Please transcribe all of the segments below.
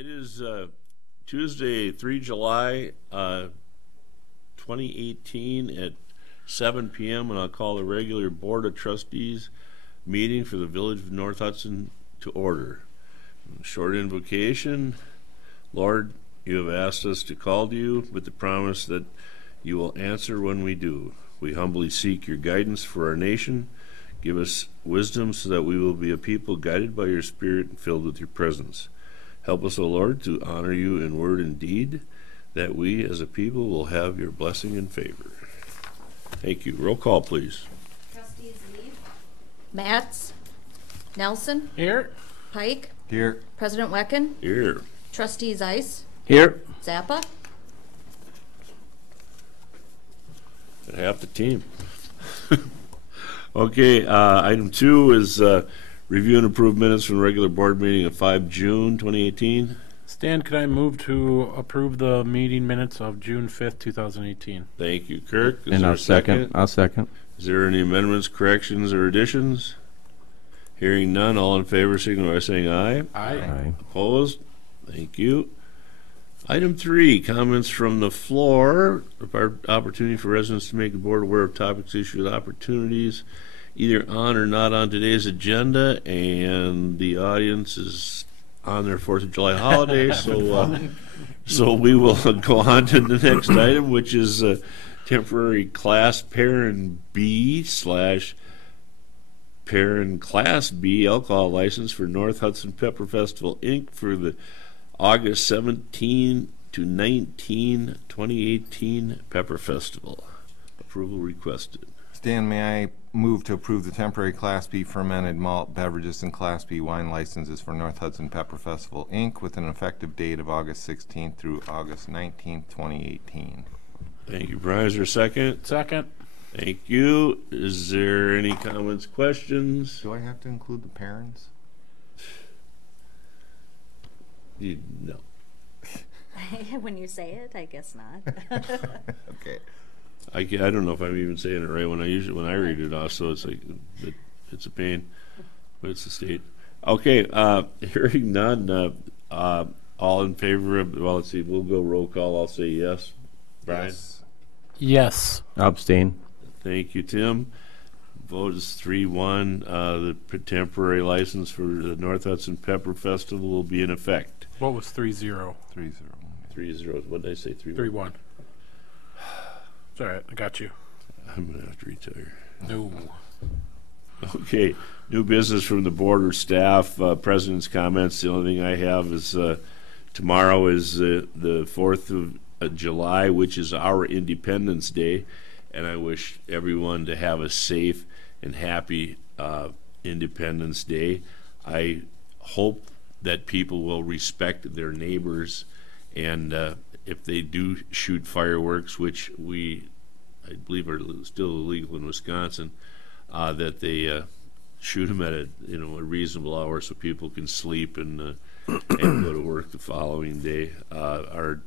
It is Tuesday, 3 July 2018 at 7 p.m. and I'll call the regular Board of Trustees meeting for the Village of North Hudson to order. Short invocation. Lord, you have asked us to call to you with the promise that you will answer when we do. We humbly seek your guidance for our nation. Give us wisdom so that we will be a people guided by your Spirit and filled with your presence. Help us, O Lord, to honor you in word and deed, that we as a people will have your blessing and favor. Thank you. Roll call, please. Trustees Lee. Matz. Nelson. Here. Pike. Here. President Wecken. Here. Trustees Ice. Here. Zappa. Got half the team. Okay, item 2 is review and approve minutes from the regular board meeting of 5 June 2018. Stan, could I move to approve the meeting minutes of June 5th, 2018? Thank you, Kirk. Is And there I'll a second? I'll second. Is there any amendments, corrections, or additions? Hearing none, all in favor signify by saying aye. Aye. Opposed? Thank you. Item 3, comments from the floor. Opportunity for residents to make the board aware of topics, issues, opportunities, either on or not on today's agenda, and the audience is on their 4th of July holiday, so we will go on to the next item, which is temporary Class Parent B / Parent Class B alcohol license for North Hudson Pepper Festival, Inc. for the August 17 to 19, 2018 Pepper Festival. Approval requested. Stan, may I move to approve the temporary Class B fermented malt beverages and Class B wine licenses for North Hudson Pepper Festival, Inc. with an effective date of August 16th through August 19th, 2018. Thank you, Brian. Is there a second? Second. Thank you. Is there any comments, questions? Do I have to include the parents? No. When you say it, I guess not. Okay. I don't know if I'm even saying it right when I read it off, so it's like it's a pain, but it's the state. Okay, hearing none. All in favor of? Well, let's see. We'll go roll call. I'll say yes. Brian. Yes. Abstain. Thank you, Tim. Vote is 3-1. The temporary license for the North Hudson Pepper Festival will be in effect. What was 3-0? 3-0. 3-0. What did I say? 3-1. 3-1. It's all right. I got you. I'm gonna have to retire. No. Okay. New business from the board or staff. President's comments. The only thing I have is tomorrow is the 4th of July, which is our Independence Day, and I wish everyone to have a safe and happy Independence Day. I hope that people will respect their neighbors, and if they do shoot fireworks, which I believe are still illegal in Wisconsin, that they shoot them at a reasonable hour so people can sleep and go to work the following day. The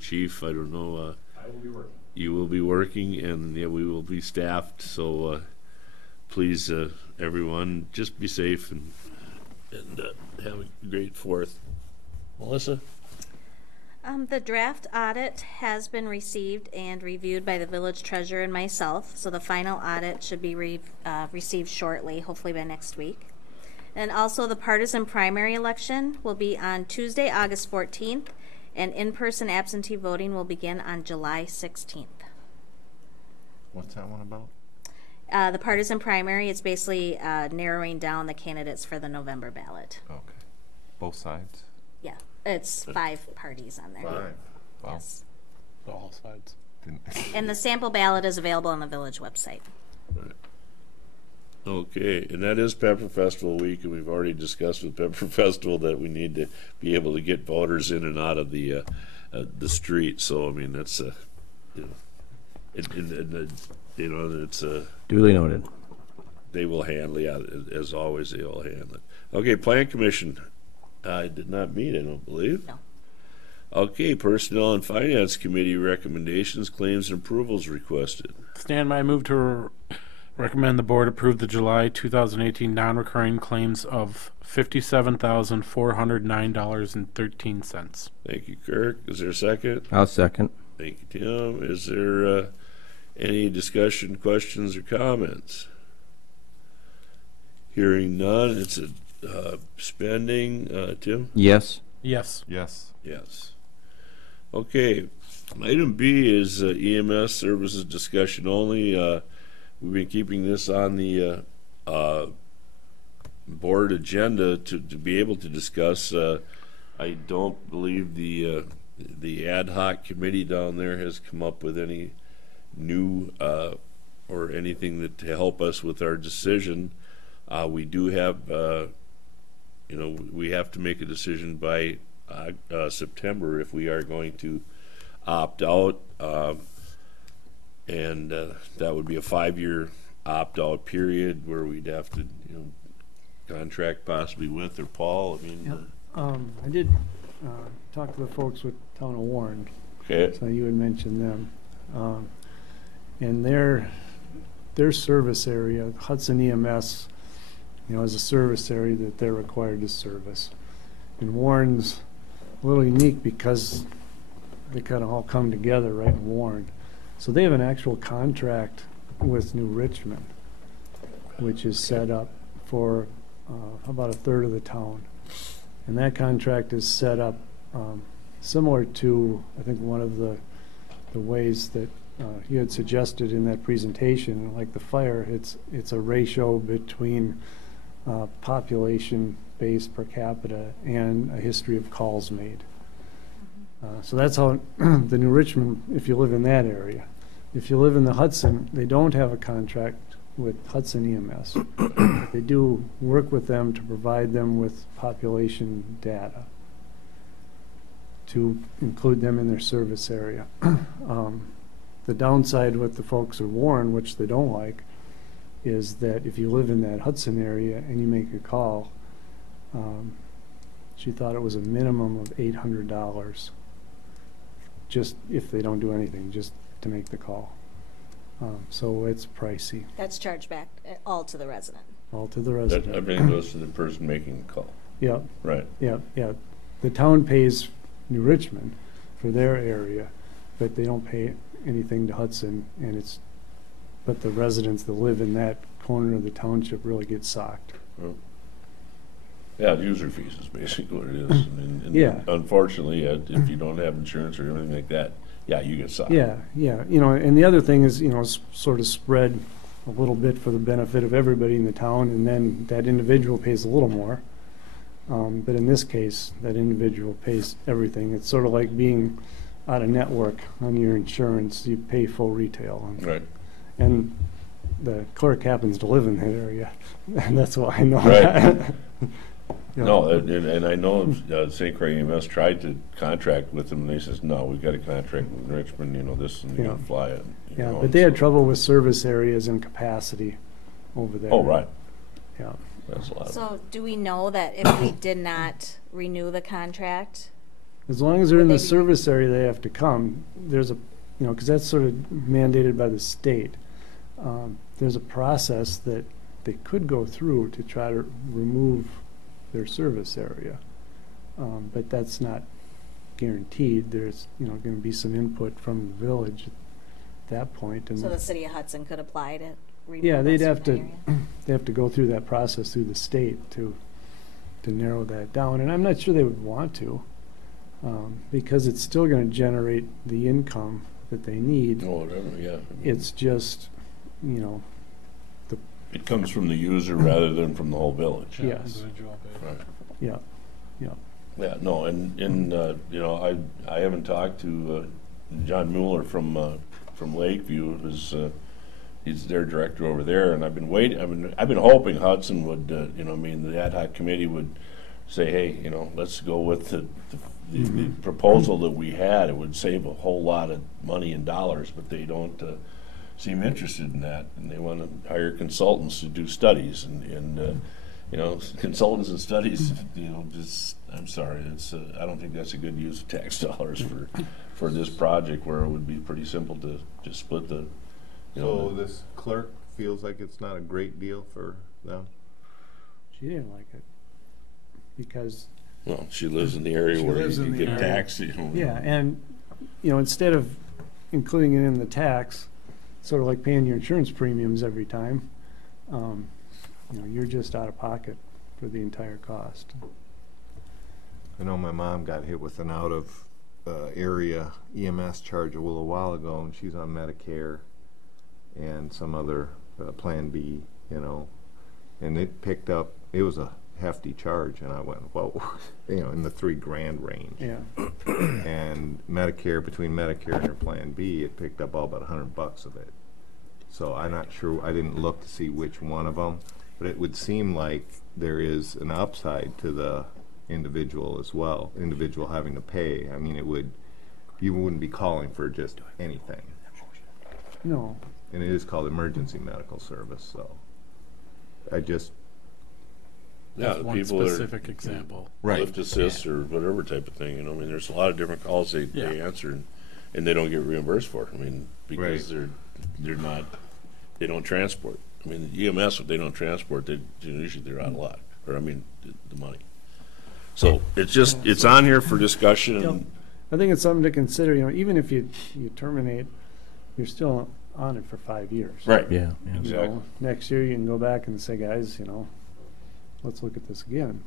chief, I don't know. I will be working. You will be working, and we will be staffed. So please, everyone, just be safe and have a great 4th. Melissa? The draft audit has been received and reviewed by the village treasurer and myself, so the final audit should be received shortly, hopefully by next week. And also the partisan primary election will be on Tuesday, August 14th, and in-person absentee voting will begin on July 16th. What's that one about? The partisan primary is basically narrowing down the candidates for the November ballot. Okay. Both sides? Yeah, it's 5 parties on there. 5. Wow. Yes. All sides. And the sample ballot is available on the village website. Right. Okay, and that is Pepper Festival week, and we've already discussed with Pepper Festival that we need to be able to get voters in and out of the street. So I mean that's it's Duly noted. they will handle as always they will handle it. Okay, Plan Commission did not meet, I don't believe. No. Okay, Personnel and Finance Committee recommendations, claims, and approvals requested. Stan, may I move to Recommend the board approve the July 2018 non-recurring claims of $57,409.13. Thank you, Kirk. Is there a second? I'll second. Thank you, Tim. Is there any discussion, questions, or comments? Hearing none, it's a spending. Tim? Yes. Yes. Yes. Yes. Okay. Item B is EMS services discussion only. We've been keeping this on the board agenda to be able to discuss. I don't believe the ad hoc committee down there has come up with any new or anything that to help us with our decision. We do have, we have to make a decision by September if we are going to opt out, and that would be a 5-year opt-out period where we'd have to, contract possibly with or Paul. I mean, Yep. I did talk to the folks with Town of Warren, okay. so you had mentioned them, and their service area, Hudson EMS, is a service area that they're required to service. And Warren's a little unique because they kind of all come together right in Warren. So they have an actual contract with New Richmond, which is set up for about a third of the town. And that contract is set up similar to, I think, one of the ways that you had suggested in that presentation, like the fire. It's a ratio between population base per capita and a history of calls made. So that's how the New Richmond, if you live in that area. If you live in the Hudson, they don't have a contract with Hudson EMS. They do work with them to provide them with population data to include them in their service area. The downside with the folks at Warren, which they don't like, is that if you live in that Hudson area and you make a call, she thought it was a minimum of $800 just if they don't do anything, just to make the call. So it's pricey, That's charged back all to the resident. all to the That resident. everything goes to the person making the call. Yep, Right. yep, yep. The town pays New Richmond for their area, but they don't pay anything to Hudson, but the residents that live in that corner of the township really get socked. Well, yeah, user fees is basically what it is. And Yeah. Unfortunately, if you don't have insurance or anything like that, yeah, you get socked. Yeah, yeah, and the other thing is, sort of spread a little bit for the benefit of everybody in the town, and then that individual pays a little more. But in this case, that individual pays everything. It's sort of like being out of network on your insurance. You pay full retail. Right. And the clerk happens to live in that area, and that's why I know Right. that. Yeah. No, and I know St. Croix EMS tried to contract with them, and they says, no, we've got a contract with Richmond, this, and you Yeah. gotta fly it. Yeah, but they had trouble with service areas and capacity over there. Oh, right. Yeah. That's a lot. So do we know that if we did not renew the contract, As long as they're in Would the they be- service area, they have to come. There's a, because that's sort of mandated by the state. There's a process that they could go through to try to remove their service area. But that's not guaranteed. There's, going to be some input from the village at that point. And so the city of Hudson could apply to remove yeah, they'd us have from to, that area? they have to go through that process through the state to narrow that down. And I'm not sure they would want to, because it's still going to generate the income that they need. Oh, whatever, yeah. It's just, It comes from the user rather than from the whole village. Yeah. Yes. Individual pay. Right. yeah, yeah. Yeah, no, and I haven't talked to John Mueller from Lakeview, who's he's their director over there, and I've been waiting. I've been hoping Hudson would, the ad hoc committee would say, hey, let's go with the proposal that we had. It would save a whole lot of money and dollars, but they don't seem interested in that, and they want to hire consultants to do studies, and consultants and studies, just, I'm sorry, it's I don't think that's a good use of tax dollars for this project, where it would be pretty simple to just split the, So this clerk feels like it's not a great deal for them. She didn't like it because, Well, she lives in the area She where lives you in can the get area. taxed, you know. yeah, and, instead of including it in the tax, sort of like paying your insurance premiums every time, you're just out of pocket for the entire cost. I know my mom got hit with an out of area EMS charge a little while ago, and she's on Medicare and some other Plan B, and it picked up. It was a hefty charge, and I went, well, in the $3,000 range. Yeah, And Medicare, between Medicare and her Plan B, it picked up all but $100 of it. So I'm not sure. I didn't look to see which one of them, but it would seem like there is an upside to the individual as well. Individual having to pay. I mean, you wouldn't be calling for just anything, no, and it is called emergency medical service. So I just Yeah, That's the one people that are specific example. lift assist or whatever type of thing, I mean, there's a lot of different calls they Yeah. answer and they don't get reimbursed for. I mean, because they're not, they don't transport. I mean, the EMS, if they don't transport, usually they're out of luck, or I mean, the money. So it's on here for discussion. Yep. And I think it's something to consider, even if you terminate, you're still on it for 5 years. Right. Yeah, yeah. Exactly. Next year, you can go back and say, guys, let's look at this again.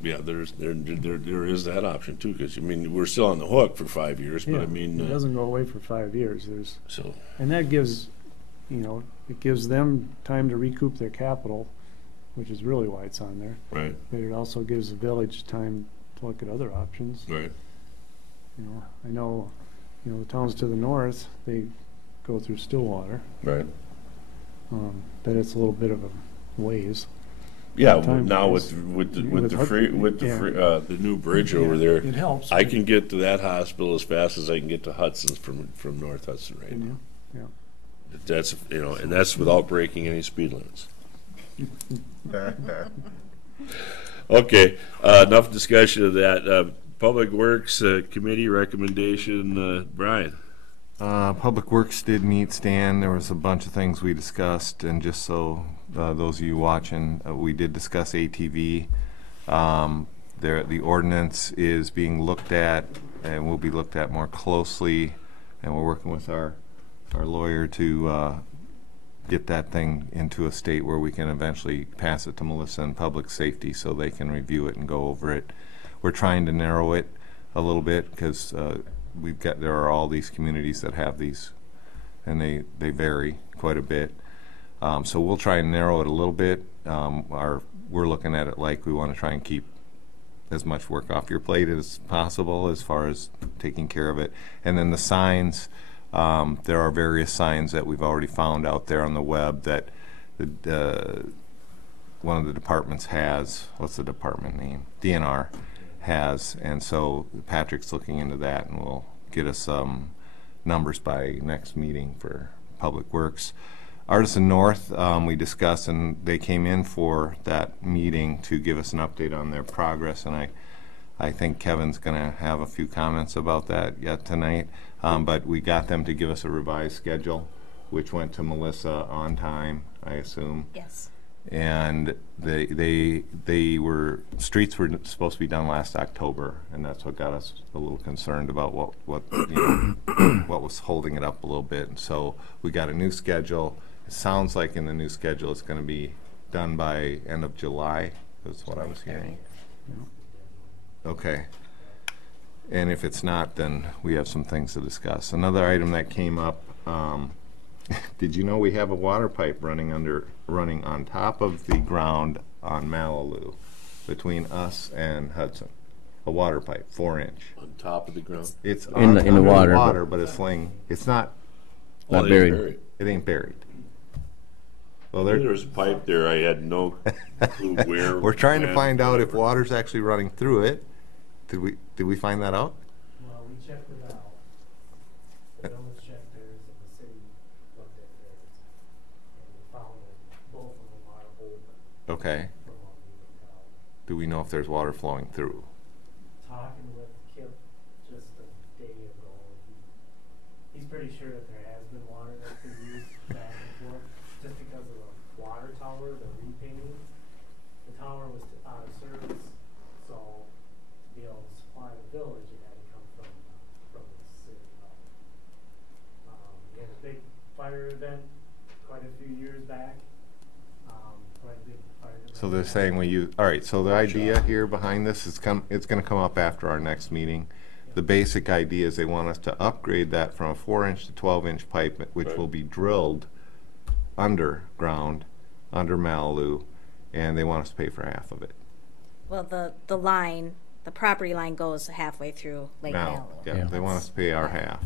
Yeah, there is that option too, because, I mean, we're still on the hook for 5 years, but Yeah, I mean, it doesn't go away for 5 years. so, And that gives, it gives them time to recoup their capital, which is really why it's on there. right, But it also gives the village time to look at other options. right. I know, the towns to the north, they go through Stillwater, Right. but it's a little bit of a ways. Yeah, Time now wise. with the Yeah. the new bridge over there, It helps. I can get to that hospital as fast as I can get to Hudson's from North Hudson right now. Yeah. That's, and that's without breaking any speed limits. Okay, enough discussion of that. Public Works Committee recommendation, Brian. Public Works did meet, Stan. There was a bunch of things we discussed, and just so those of you watching, we did discuss ATV. The ordinance is being looked at and will be looked at more closely, and we're working with our lawyer to get that thing into a state where we can eventually pass it to Melissa and Public Safety so they can review it and go over it. We're trying to narrow it a little bit because there are all these communities that have these, and they vary quite a bit. So we'll try and narrow it a little bit. We're looking at it like we want to try and keep as much work off your plate as possible as far as taking care of it. And then the signs, there are various signs that we've already found out there on the web that one of the departments has. What's the department name? DNR has, and so Patrick's looking into that, and will get us some numbers by next meeting for Public Works. Artisan North, we discussed, and they came in for that meeting to give us an update on their progress, and I think Kevin's going to have a few comments about that yet tonight, but we got them to give us a revised schedule, which went to Melissa on time, I assume. Yes. And streets were supposed to be done last October, and that's what got us a little concerned about what what was holding it up a little bit. And so we got a new schedule. It sounds like in the new schedule it's going to be done by end of July. That's what I was hearing. Okay. And if it's not, then we have some things to discuss. Another item that came up. Did you know we have a water pipe running on top of the ground on Malibu between us and Hudson? A water pipe, 4-inch. On top of the ground? It's In the under water, but it's laying. It's not. Not they buried. It ain't buried. Well, There was a pipe there, I had no clue where. we're trying to when, find out if whatever. water's actually running through it. Did we find that out? Well, we checked it out. The village checked theirs, and the city looked at theirs, and we found that both of them are open Okay. from what we can tell. Do we know if there's water flowing through? Talking with Kip just a day ago, he's pretty sure that there has been water that's been used, tower, the repainting. The tower was out of service, so to be able to supply the village, it had to come from the city. We had a big fire event quite a few years back. Quite a big fire event. So they're saying we use, all right, so the idea here behind this is it's gonna come up after our next meeting. The basic idea is they want us to upgrade that from a 4-inch to 12-inch pipe, which Right. will be drilled underground, under Malibu, and they want us to pay for half of it. Well, the line, the property line goes halfway through Lake Now, Malibu. yeah, they want us to pay our half.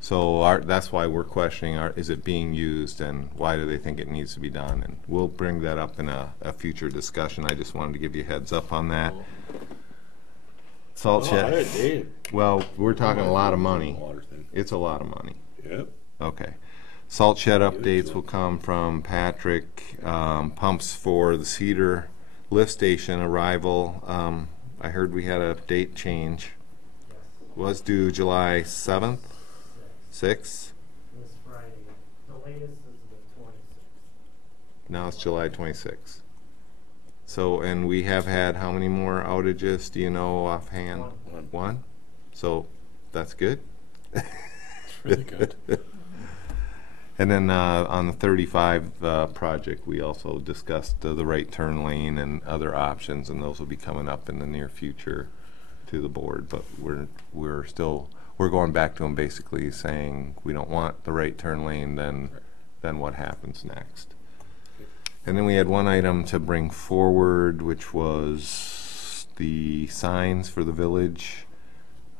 So that's why we're questioning, is it being used, and why do they think it needs to be done? And we'll bring that up in a future discussion. I just wanted to give you a heads up on that. Salt shed, well, we're talking a lot of money. Water thing. It's a lot of money. Yep. Okay. Salt shed updates will come from Patrick. Pumps for the Cedar lift station arrival. I heard we had a date change. Yes, Was due July 7th, 6th. this Friday. The latest is the 26th. Now it's July 26th. So, and we have had how many more outages, do you know offhand? One? So, that's good. It's really good. And then on the 35 project, we also discussed the right turn lane and other options, and those will be coming up in the near future to the board. But we're going back to them basically saying we don't want the right turn lane. Then what happens next? And then we had one item to bring forward, which was the signs for the village.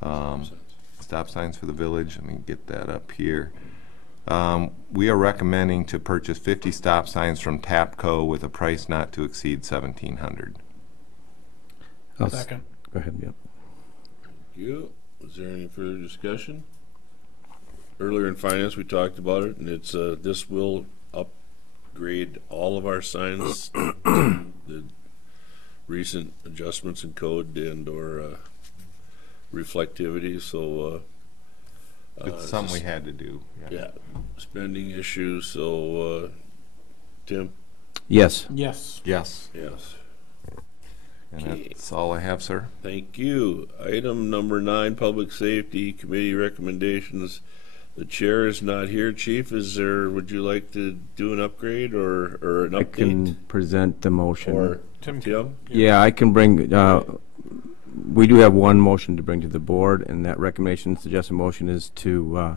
Stop signs for the village. Let me get that up here. We are recommending to purchase 50 stop signs from Tapco with a price not to exceed $1,700. Second. Go ahead, yep. Thank you. Is there any further discussion? Earlier in finance, we talked about it, and it's this will upgrade all of our signs to the recent adjustments in code and/or reflectivity. So It's something we had to do. yeah, spending issues. So Tim, Yes. Yes. Yes. yes. And Okay. that's all I have, sir. Thank you. Item number 9, Public Safety Committee recommendations. The chair is not here. Chief, would you like to do an upgrade or an I update? can present the motion. Or Tim. Tim? Yeah, I can bring, we do have one motion to bring to the board, and that recommendation, suggested motion is to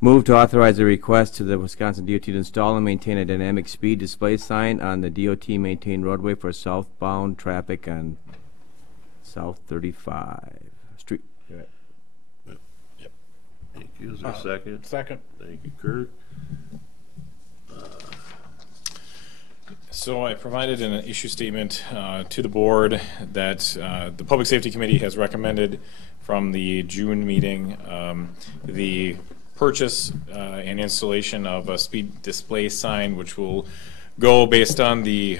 move to authorize a request to the Wisconsin DOT to install and maintain a dynamic speed display sign on the DOT maintained roadway for southbound traffic on South 35 Street. Thank you. Is there a second? Second. Thank you, Kirk. So I provided an issue statement to the board that the Public Safety Committee has recommended from the June meeting the purchase and installation of a speed display sign, which will go based on the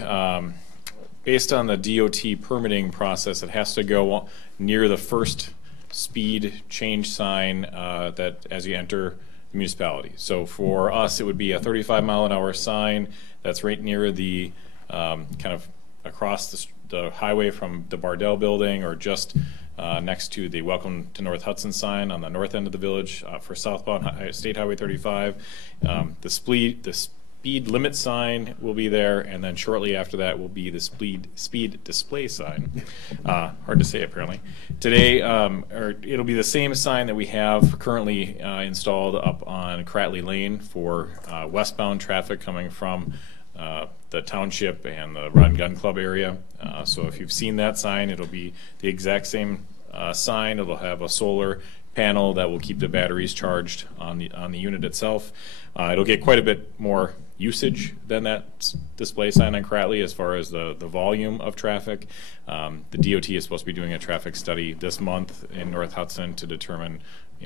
DOT permitting process. It has to go near the first speed change sign that as you enter the municipality. So for us, it would be a 35-mile-an-hour sign that's right near the kind of across the highway from the Bardell building, or just next to the Welcome to North Hudson sign on the north end of the village for southbound State Highway 35. The speed limit sign will be there, and then shortly after that will be the speed display sign. Hard to say apparently. Today, or it'll be the same sign that we have currently installed up on Cratley Lane for westbound traffic coming from the township and the Rod and Gun Club area. So if you've seen that sign, it'll be the exact same sign. It'll have a solar panel that will keep the batteries charged on the unit itself. It'll get quite a bit more usage than that display sign on Cratley as far as the volume of traffic. The DOT is supposed to be doing a traffic study this month in North Hudson to determine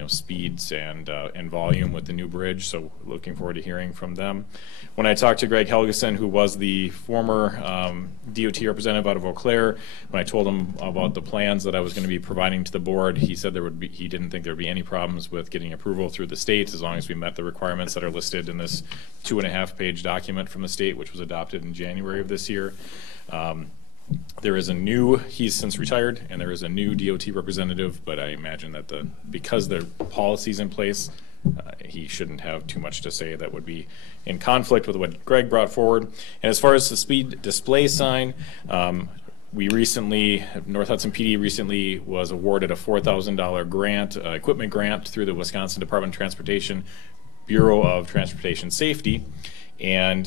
speeds and volume with the new bridge. So looking forward to hearing from them. When I talked to Greg Helgeson, who was the former DOT representative out of Eau Claire, when I told him about the plans that I was going to be providing to the board, he said he didn't think there would be any problems with getting approval through the state as long as we met the requirements that are listed in this 2.5-page document from the state, which was adopted in January of this year. There is he's since retired, and there is a new DOT representative, but I imagine that because the policy's in place, he shouldn't have too much to say that would be in conflict with what Greg brought forward. And as far as the speed display sign, North Hudson PD recently was awarded a $4,000 grant, equipment grant through the Wisconsin Department of Transportation Bureau of Transportation Safety. And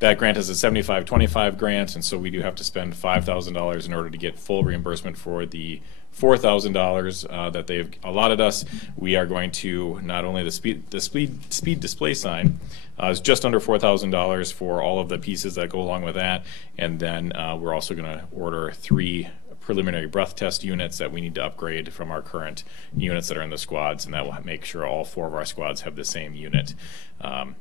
that grant is a 75-25 grant, and so we do have to spend $5,000 in order to get full reimbursement for the $4,000 that they've allotted us. We are going to not only the speed display sign is just under $4,000 for all of the pieces that go along with that, and then we're also going to order 3 preliminary breath test units that we need to upgrade from our current units that are in the squads, and that will make sure all 4 of our squads have the same unit.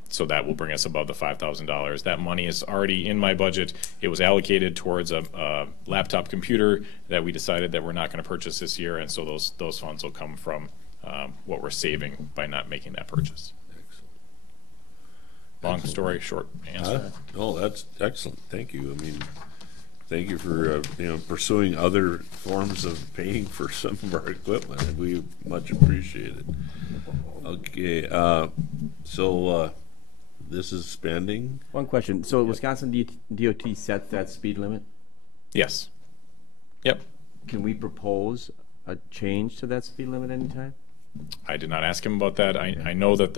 So that will bring us above the $5,000. That money is already in my budget. It was allocated towards a laptop computer that we decided that we're not going to purchase this year, and so those funds will come from what we're saving by not making that purchase. Long story short answer. Oh, that's excellent. Thank you. I mean, thank you for pursuing other forms of paying for some of our equipment. We much appreciate it. Okay, so this is spending. One question. So Wisconsin DOT set that speed limit? Yes. Yep. Can we propose a change to that speed limit anytime? I did not ask him about that. I know that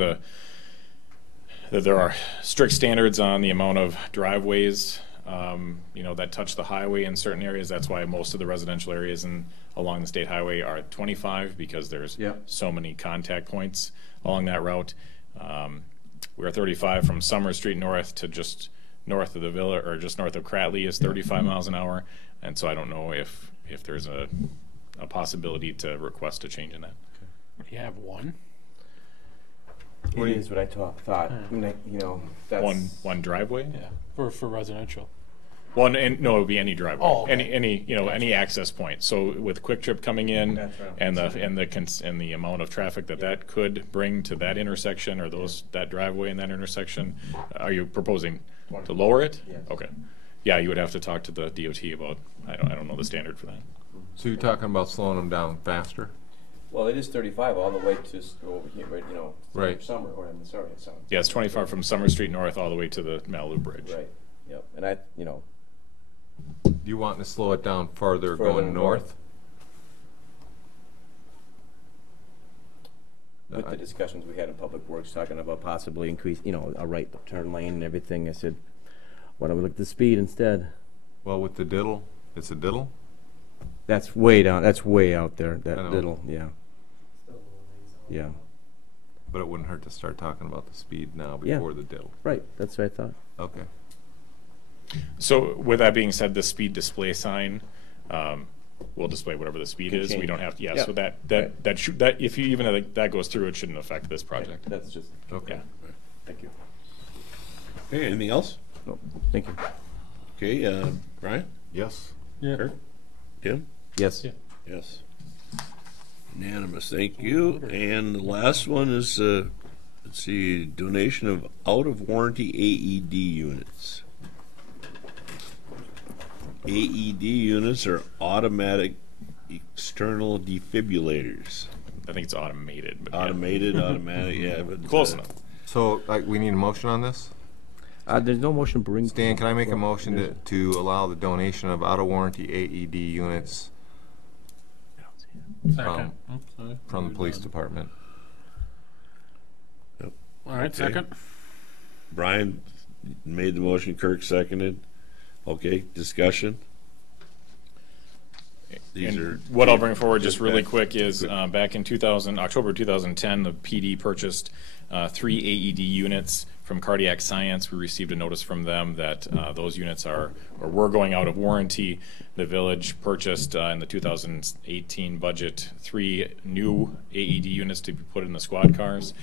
that there are strict standards on the amount of driveways that touch the highway in certain areas. That's why most of the residential areas along the state highway are at 25, because there's so many contact points along that route. We're 35 from Summer Street north to just north of the villa, or just north of Cratley is 35 miles an hour. And so I don't know if there's a possibility to request a change in that. You have one? It is what I thought. I mean, that's One driveway? Yeah, for residential. It would be any driveway, Oh, okay. any access point. So with Quick Trip coming in, That's right. and the amount of traffic that could bring to that intersection, or that driveway in that intersection, are you proposing to lower it? Yes. Okay. Yeah, you would have to talk to the DOT about. I don't know the standard for that. So you're talking about slowing them down faster? Well, it is 35 all the way to over here, right? Right. Summer, or I'm sorry, it's Summer. Yeah, it's 25 from Summer Street north all the way to the Malibu Bridge. Right. Yep. And Do you want to slow it down farther going north? with the discussions we had in Public Works talking about possibly increase, a right turn lane and everything, I said, why don't we look at the speed instead? Well, with the diddle, it's a diddle? That's way down. That's way out there. That I know. little, yeah, Still a little ways out. yeah. But it wouldn't hurt to start talking about the speed now Yeah. before the diddle. Right. That's what I thought. Okay. So with that being said, the speed display sign will display whatever the speed Can is. We change. don't have to. Yeah. Yeah. So that Right. that if you even that goes through, it shouldn't affect this project. That's just. Okay. Yeah. Thank you. Okay, anything else? No, thank you. Okay, Brian? Yes. Yeah. Kurt? Tim? Yes. Yeah. Yes. Unanimous, thank you. And the last one is, let's see, donation of out-of-warranty AED units. AED units are automatic external defibrillators. I think it's automated. But yeah. Automatic, yeah. But, Close enough. So, we need a motion on this? There's no motion to bring. Stan, can I make a motion to allow the donation of out-of-warranty AED units Second. Oops, sorry. from the police department? All right, Okay. second. Brian made the motion, Kirk seconded. Okay, discussion? These And are what I'll bring forward just really back- quick is back in October 2010, the PD purchased 3 AED units from Cardiac Science. We received a notice from them that those units were going out of warranty. The village purchased in the 2018 budget 3 new AED units to be put in the squad cars.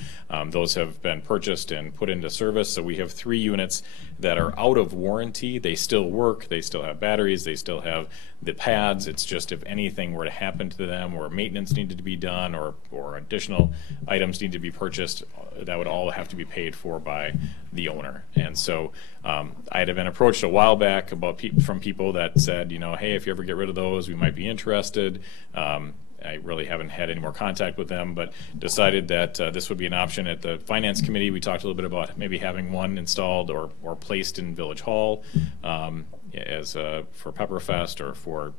Those have been purchased and put into service. So we have 3 units that are out of warranty. They still work. They still have batteries. They still have the pads. It's just if anything were to happen to them or maintenance needed to be done or additional items need to be purchased, that would all have to be paid for by the owner. And so I had been approached a while back from people that said, hey, if you ever get rid of those, we might be interested. I really haven't had any more contact with them, but decided that this would be an option at the Finance Committee. We talked a little bit about maybe having one installed or placed in Village Hall as for Pepperfest or for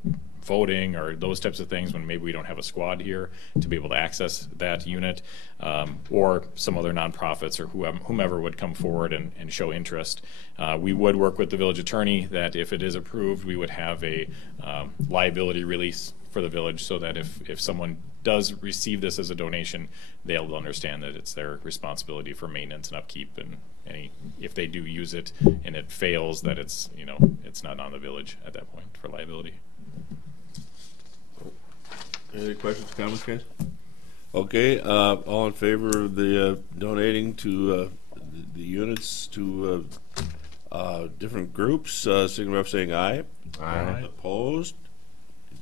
voting or those types of things when maybe we don't have a squad here to be able to access that unit, or some other nonprofits or whomever would come forward and show interest. We would work with the village attorney that if it is approved, we would have a liability release for the village so that if someone does receive this as a donation, they'll understand that it's their responsibility for maintenance and upkeep, and if they do use it and it fails, that it's not on the village at that point for liability. Any questions, comments, guys? Okay, all in favor of the donating to the units to different groups, signify by saying aye. Aye. Opposed?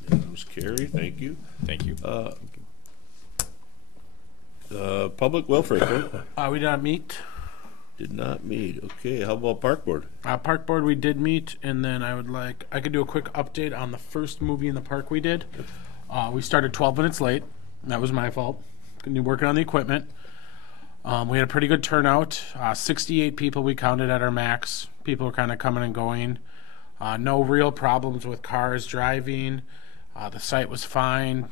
Unanimous carry. Thank you. Thank you. Public welfare We did not meet. did not meet. Okay, how about Park Board? Park Board, we did meet, and then I could do a quick update on the first movie in the park we did. We started 12 minutes late. That was my fault. Continued working on the equipment. We had a pretty good turnout. 68 people we counted at our max. People were kind of coming and going. No real problems with cars driving. The site was fine.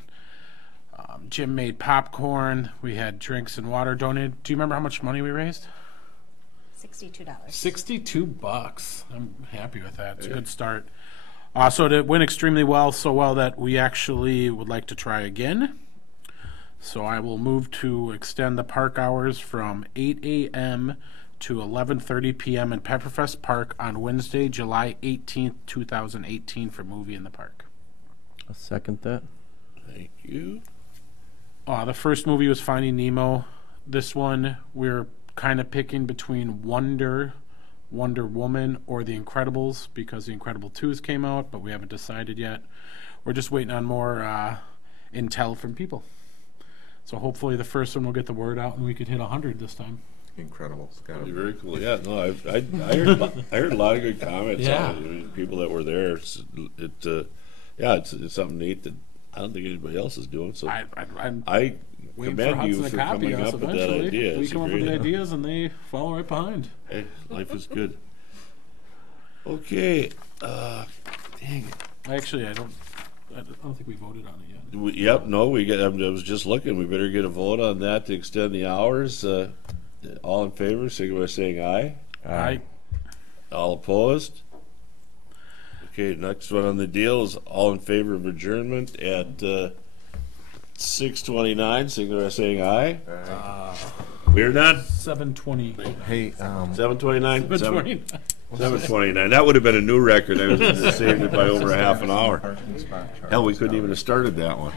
Jim made popcorn. We had drinks and water donated. Do you remember how much money we raised? $62. $62. I'm happy with that. It's a good start. So it went extremely well, so well that we actually would like to try again. So I will move to extend the park hours from 8 a.m. to 11:30 p.m. in Pepperfest Park on Wednesday, July 18th, 2018 for Movie in the Park. I'll second that. Thank you. The first movie was Finding Nemo. This one, we're kind of picking between Wonder Woman, or The Incredibles, because The Incredible 2s came out, but we haven't decided yet. We're just waiting on more intel from people. So hopefully the first one will get the word out and we could hit 100 this time. Incredible. That'd be very cool. Yeah, no, I heard a lot of good comments Yeah. on it. I mean, people that were there. It's something neat that I don't think anybody else is doing. So I'm I waiting for commend you Hudson for to copy coming us up with that eventually. idea. We It's a come up with great the idea. ideas and they follow right behind. Hey, life is good. Okay. Dang it. Actually, I don't think we voted on it yet. I was just looking. We better get a vote on that to extend the hours. All in favor, signify by saying aye. Aye. All opposed? Okay, next one on the deal is all in favor of adjournment at 6:29, signify by saying aye. We're done. 7:20. Hey, 7:29? 7:20. 7:29. That would have been a new record. I was just saved it by over a half an hour. Hell, we couldn't even have started that one.